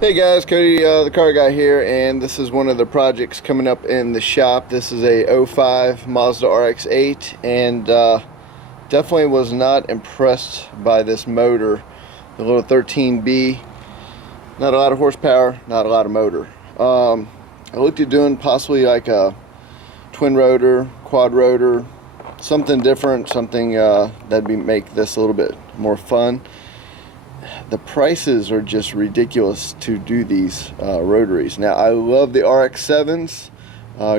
Hey guys, Cody the car guy here, and this is one of the projects coming up in the shop. This is a '05 Mazda RX-8, and definitely was not impressed by this motor. The little 13B, not a lot of horsepower, not a lot of motor. I looked at doing possibly like a twin rotor, quad rotor, something different, something that'd make this a little bit more fun. The prices are just ridiculous to do these rotaries. Now, I love the RX-7s,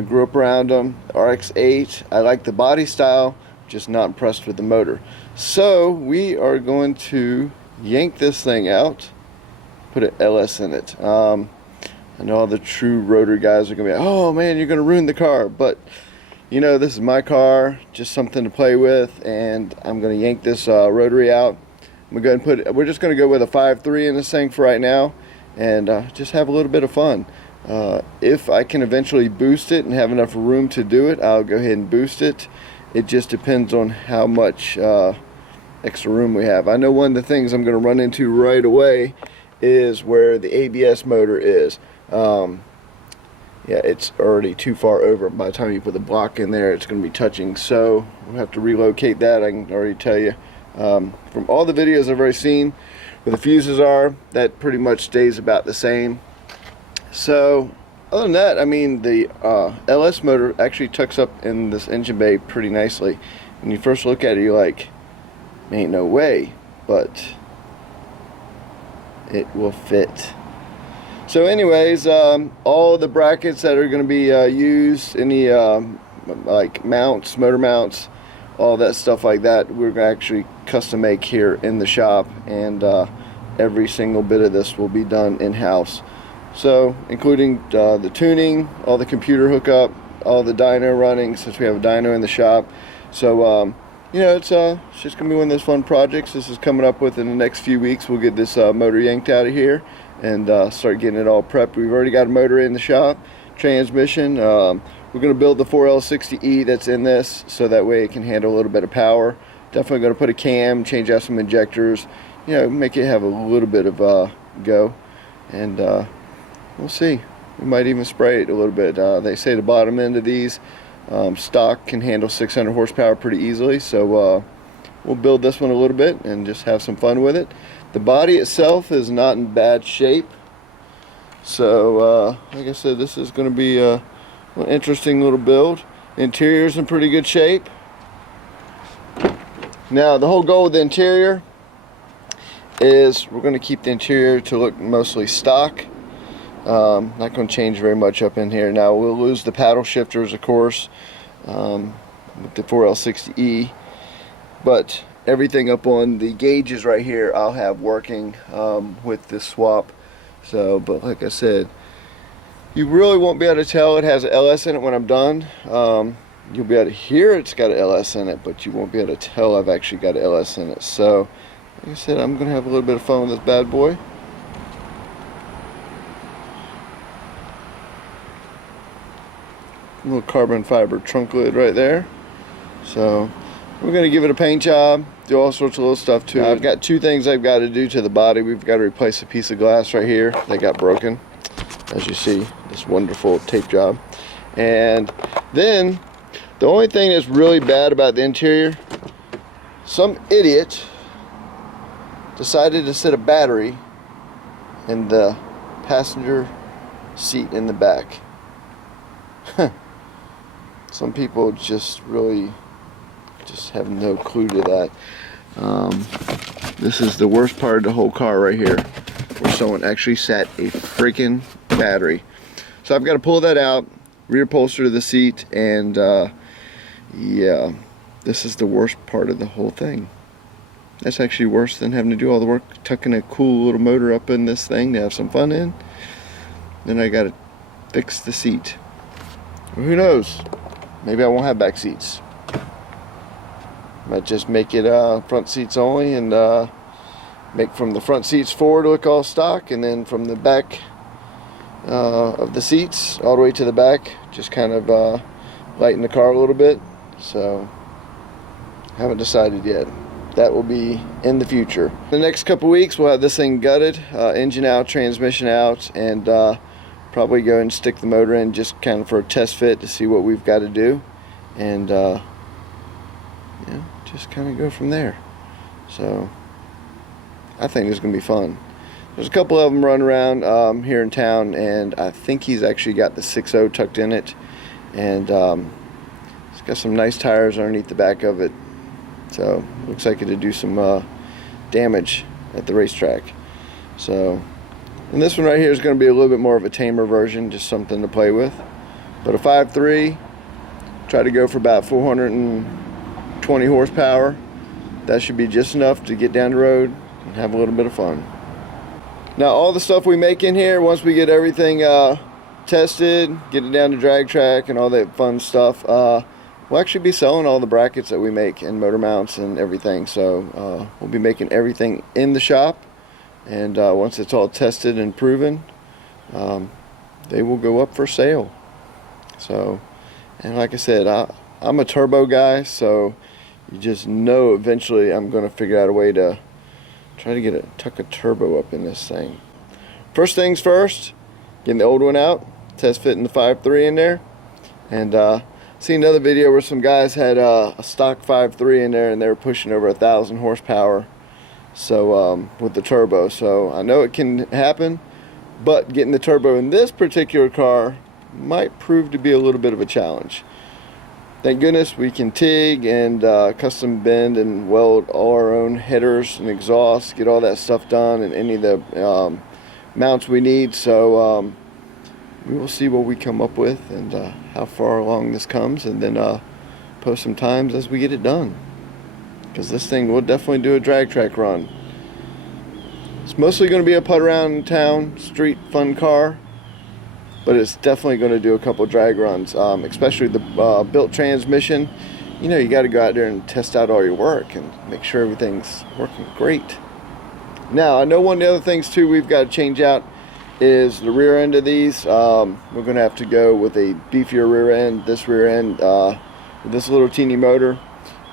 grew up around them. RX-8, I like the body style, just not impressed with the motor. So we are going to yank this thing out, put an LS in it. I know all the true rotor guys are going to be like, oh man, you're going to ruin the car. But you know, this is my car, just something to play with, and I'm going to yank this rotary out. We're just going to go with a 5.3 in this thing for right now, and just have a little bit of fun. If I can eventually boost it and have enough room to do it, I'll go ahead and boost it. It just depends on how much extra room we have. I know one of the things I'm going to run into right away is where the ABS motor is. Yeah, it's already too far over. By the time you put the block in there, it's going to be touching, so we'll have to relocate that. I can already tell you. From all the videos I've already seen where the fuses are, that pretty much stays about the same. So other than that, I mean, the LS motor actually tucks up in this engine bay pretty nicely. When you first look at it, you're like, ain't no way, but it will fit. So anyways, all the brackets that are going to be used, any like mounts, motor mounts, all that stuff like that, we're going to actually custom make here in the shop, and every single bit of this will be done in-house. So including the tuning, all the computer hookup, all the dyno running, since we have a dyno in the shop. So you know, it's just going to be one of those fun projects. This is coming up within the next few weeks. We'll get this motor yanked out of here and start getting it all prepped. We've already got a motor in the shop, transmission. We're going to build the 4L60E that's in this, so that way it can handle a little bit of power. Definitely going to put a cam, change out some injectors, you know, make it have a little bit of go. And we'll see. We might even spray it a little bit. They say the bottom end of these stock can handle 600 horsepower pretty easily, so we'll build this one a little bit and just have some fun with it. The body itself is not in bad shape, so like I said, this is going to be an interesting little build. Interior's in pretty good shape. Now, the whole goal with the interior is we're going to keep the interior to look mostly stock. Not going to change very much up in here. Now, we'll lose the paddle shifters, of course, with the 4L60E, but everything up on the gauges right here I'll have working with this swap. So, but like I said, you really won't be able to tell it has an LS in it when I'm done. You'll be able to hear it's got an LS in it, but you won't be able to tell I've actually got an LS in it. So, like I said, I'm going to have a little bit of fun with this bad boy. A little carbon fiber trunk lid right there. So, we're going to give it a paint job, do all sorts of little stuff to it. I've got two things I've got to do to the body. We've got to replace a piece of glass right here that got broken. As you see, this wonderful tape job. And then the only thing that's really bad about the interior, some idiot decided to set a battery in the passenger seat in the back. Some people just really just have no clue to that. This is the worst part of the whole car right here, where someone actually sat a freaking battery. So I've got to pull that out, reupholster the seat, and yeah, this is the worst part of the whole thing. That's actually worse than having to do all the work tucking a cool little motor up in this thing to have some fun in. Then I got to fix the seat. Well, who knows? Maybe I won't have back seats. Might just make it front seats only, and make from the front seats forward look all stock, and then from the back of the seats all the way to the back just kind of lighten the car a little bit. So haven't decided yet. that will be in the future. The next couple weeks we'll have this thing gutted, engine out, transmission out, and probably go and stick the motor in just kind of for a test fit to see what we've got to do, and just kind of go from there. So I think it's going to be fun. There's a couple of them running around here in town, and I think he's actually got the 6.0 tucked in it, and it's got some nice tires underneath the back of it, so looks like it'll do some damage at the racetrack. So, and this one right here is going to be a little bit more of a tamer version, just something to play with. But a 5.3, try to go for about 420 horsepower. That should be just enough to get down the road and have a little bit of fun. Now all the stuff we make in here, once we get everything tested, get it down to drag track and all that fun stuff, we'll actually be selling all the brackets that we make and motor mounts and everything. So we'll be making everything in the shop, and once it's all tested and proven, they will go up for sale. So, and like I said, I'm a turbo guy, so you just know eventually I'm going to figure out a way to try to tuck a turbo up in this thing. First things first, getting the old one out, test fitting the 5.3 in there, and seen another video where some guys had a stock 5.3 in there and they were pushing over 1,000 horsepower, so with the turbo. So I know it can happen, but getting the turbo in this particular car might prove to be a little bit of a challenge. Thank goodness we can TIG and custom bend and weld all our own headers and exhausts, get all that stuff done, and any of the mounts we need. So we will see what we come up with and how far along this comes, and then post some times as we get it done, because this thing will definitely do a drag track run. It's mostly going to be a put around in town, street fun car, but it's definitely going to do a couple drag runs, especially the built transmission. You know, you got to go out there and test out all your work and make sure everything's working great. Now, I know one of the other things too we've got to change out is the rear end of these. We're going to have to go with a beefier rear end. This rear end, with this little teeny motor,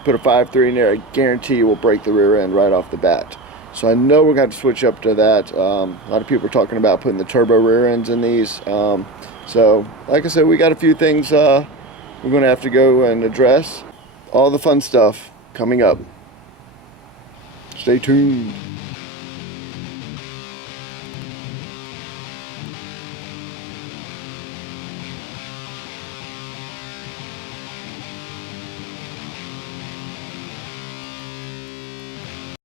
put a 5.3 in there, I guarantee you will break the rear end right off the bat. So I know we're going to have to switch up to that. A lot of people are talking about putting the turbo rear ends in these. So like I said, we got a few things we're going to have to go and address. All the fun stuff coming up. Stay tuned.